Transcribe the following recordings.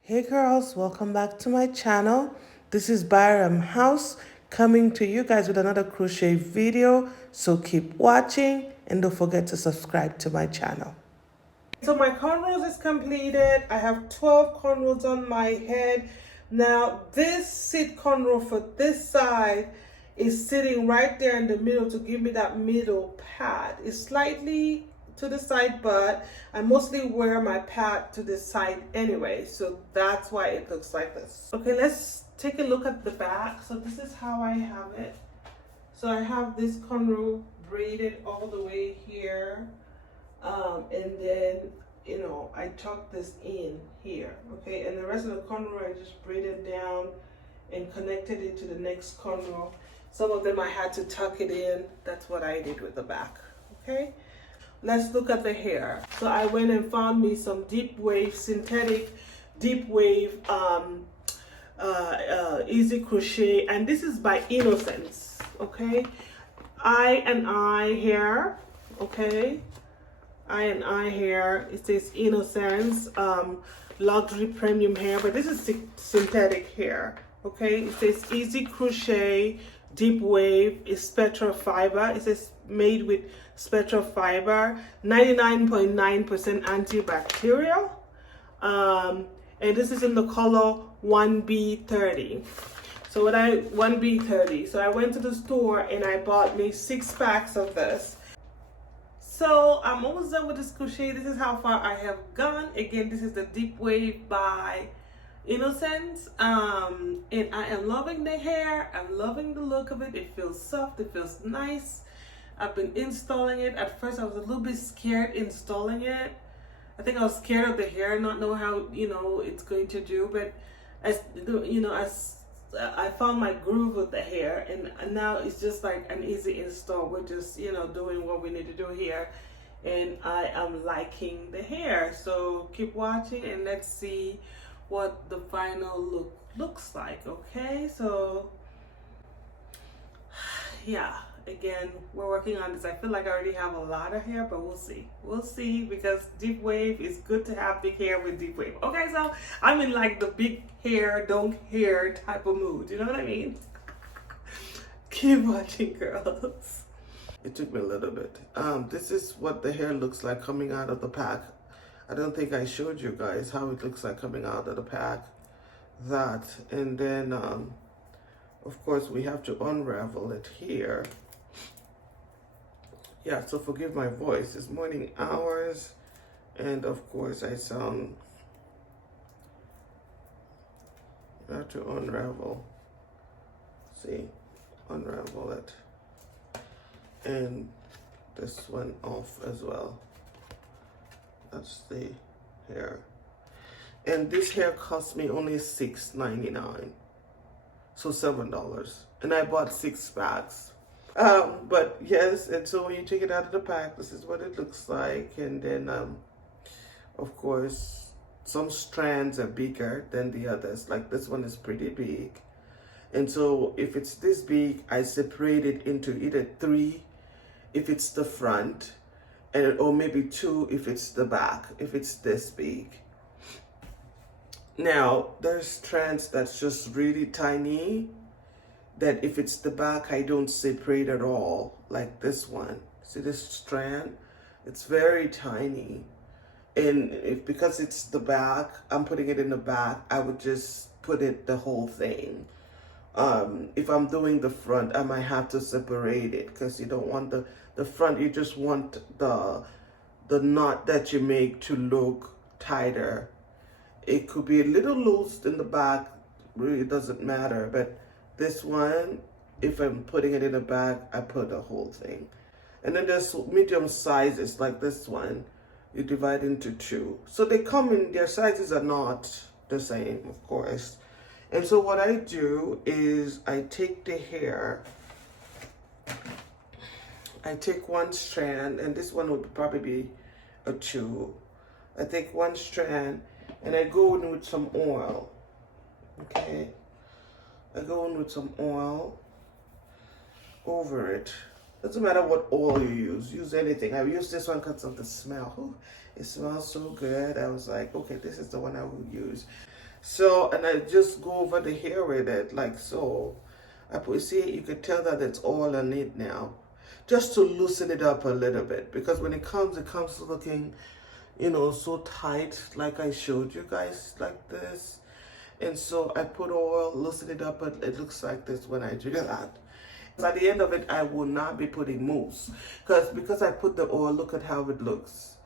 Hey girls, welcome back to my channel. This is Byrem House coming to you guys with another crochet video. So keep watching and don't forget to subscribe to my channel. So my cornrows is completed. I have 12 cornrows on my head. Now this seat cornrow for this side is sitting right there in the middle to give me that middle pad. It's slightly to the side, but I mostly wear my pad to the side anyway, so that's why it looks like this. Okay, let's take a look at the back. So this is how I have it. So I have this cornrow braided all the way here, and then I tuck this in here, okay, and the rest of the cornrow I just braided down and connected it to the next cornrow. Some of them I had to tuck it in. That's what I did with the back. Okay, let's look at the hair. So I went and found me some deep wave, synthetic deep wave easy crochet, and this is by Innocence. Okay, I hair. Okay, I hair. It says Innocence luxury premium hair, but this is synthetic hair. Okay, it says easy crochet deep wave is spectral fiber. It says made with spectral fiber, 99.9% antibacterial, and this is in the color 1B30. So 1B30. So I went to the store and I bought me 6 packs of this. So I'm almost done with this crochet. This is how far I have gone. Again, this is the deep wave by Innocence, and I am loving the hair. I'm loving the look of it. It feels soft, it feels nice. I've been installing it. At first I was a little bit scared installing it. I think I was scared of the hair, not know how it's going to do, but as I found my groove with the hair, and now it's just like an easy install. We're just doing what we need to do here, and I am liking the hair. So keep watching and let's see what the final look looks like. Okay, so yeah, again, we're working on this. I feel like I already have a lot of hair, but we'll see, because deep wave is good to have big hair with deep wave. Okay, so I'm in like the big hair don't hair type of mood, you know what I mean? Keep watching, girls. It took me a little bit. This is what the hair looks like coming out of the pack. I don't think I showed you guys how it looks like coming out of the pack. That, and then of course we have to unravel it here. Yeah, so forgive my voice. It's morning hours, and of course I sound, you have to unravel. See, unravel it, and this one off as well. That's the hair, and this hair cost me only $6.99, so $7, and I bought 6 packs. But yes, and so when you take it out of the pack, this is what it looks like. And then of course some strands are bigger than the others, like this one is pretty big, and so if it's this big, I separate it into either 3 if it's the front, and or maybe 2 if it's the back, if it's this big. Now there's strands that's just really tiny, that if it's the back I don't separate at all, like this one. See this strand? It's very tiny, and because it's the back, I'm putting it in the back, I would just put it the whole thing. If I'm doing the front, I might have to separate it, because you don't want the front, you just want the knot that you make to look tighter. It could be a little loose in the back, really doesn't matter, but this one, if I'm putting it in the back, I put the whole thing. And then there's medium sizes, like this one, you divide into 2. So they come in, their sizes are not the same, of course. And so what I do is I take the hair, I take one strand, and this one would probably be a 2. I take one strand and I go in with some oil. Okay, I go in with some oil over it, Doesn't matter what oil you use anything. I've used this one because of the smell. Ooh, it smells so good. I was like, okay, this is the one I will use. So, and I just go over the hair with it like so. I put, see, you can tell that it's all on it now, just to loosen it up a little bit, because when it comes looking, you know, so tight, like I showed you guys, like this. And so I put oil, loosen it up, but it looks like this when I do that. So at the end of it, I will not be putting mousse, because I put the oil, look at how it looks.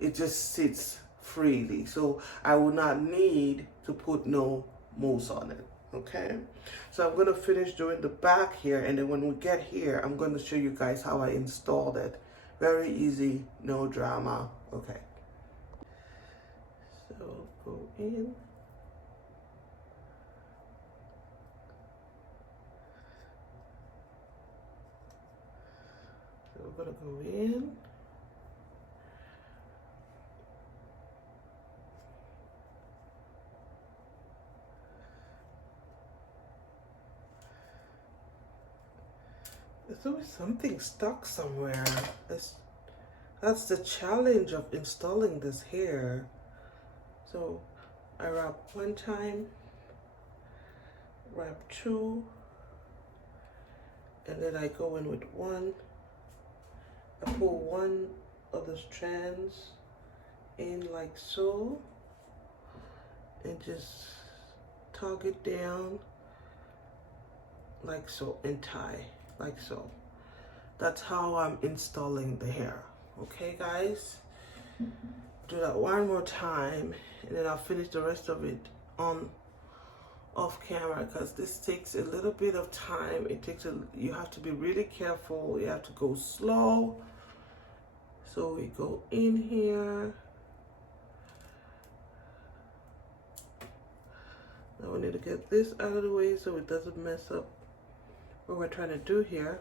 It just sits freely, so I will not need to put no mousse on it. Okay, so I'm going to finish doing the back here, and then when we get here, I'm going to show you guys how I installed it. Very easy, no drama. Okay, so go in. So we're going to go in. There's always something stuck somewhere. That's the challenge of installing this hair. So I wrap one time, wrap two, and then I go in with one. I pull one of the strands in like so, and just tug it down like so, and tie like so. That's how I'm installing the hair. Okay, guys? Do that one more time, and then I'll finish the rest of it on off camera, because this takes a little bit of time. It takes you have to be really careful. You have to go slow. So we go in here. Now we need to get this out of the way so it doesn't mess up what we're trying to do here.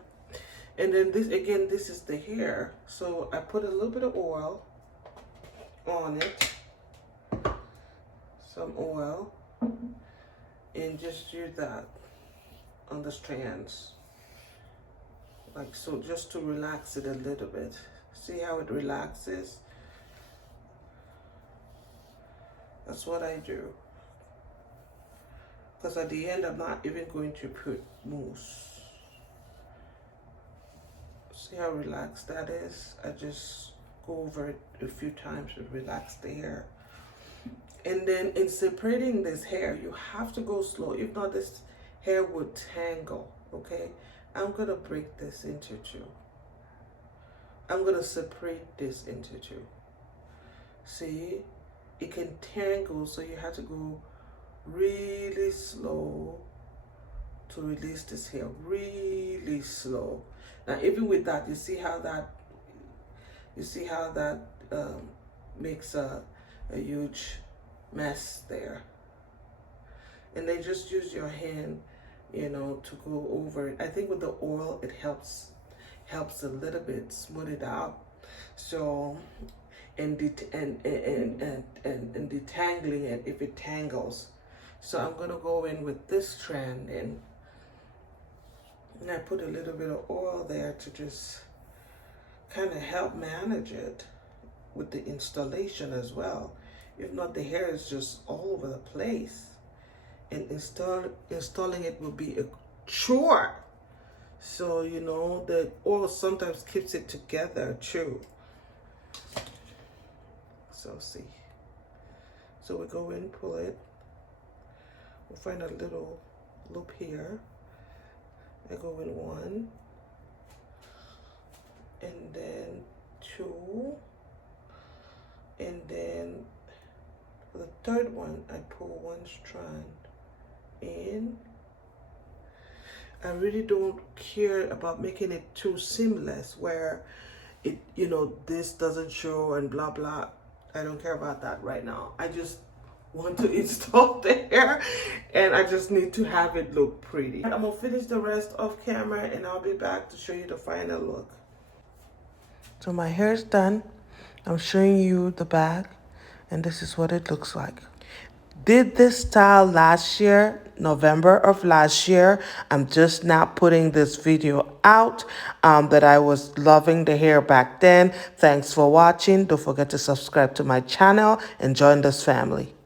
And then this, again, this is the hair. So I put a little bit of oil on it, some oil, and just use that on the strands, like so, just to relax it a little bit. See how it relaxes? That's what I do. Because at the end, I'm not even going to put mousse. See how relaxed that is? I just go over it a few times to relax the hair. And then in separating this hair, you have to go slow. If not, this hair would tangle, okay? I'm gonna break this into two. I'm gonna separate this into two. See, it can tangle, so you have to go really slow to release this hair, really slow. Now, even with that, you see how that makes a huge mess there. And then just use your hand, you know, to go over it. I think with the oil, it helps a little bit, smooth it out. So, and detangling it if it tangles. So I'm gonna go in with this strand, and I put a little bit of oil there to just kind of help manage it with the installation as well. If not, the hair is just all over the place, and installing it will be a chore. So, you know, the oil sometimes keeps it together too. So see, so we go in, pull it, we'll find a little loop here. I go in one, and then two, and then for the third one, I pull one strand in. I really don't care about making it too seamless where it, you know, this doesn't show and blah blah. I don't care about that right now. I just want to install the hair, and I just need to have it look pretty. I'm gonna finish the rest off camera, and I'll be back to show you the final look. So my hair is done. I'm showing you the back, and this is what it looks like. did this style last year, November of last year. I'm just now putting this video out that I was loving the hair back then. Thanks for watching. Don't forget to subscribe to my channel and join this family.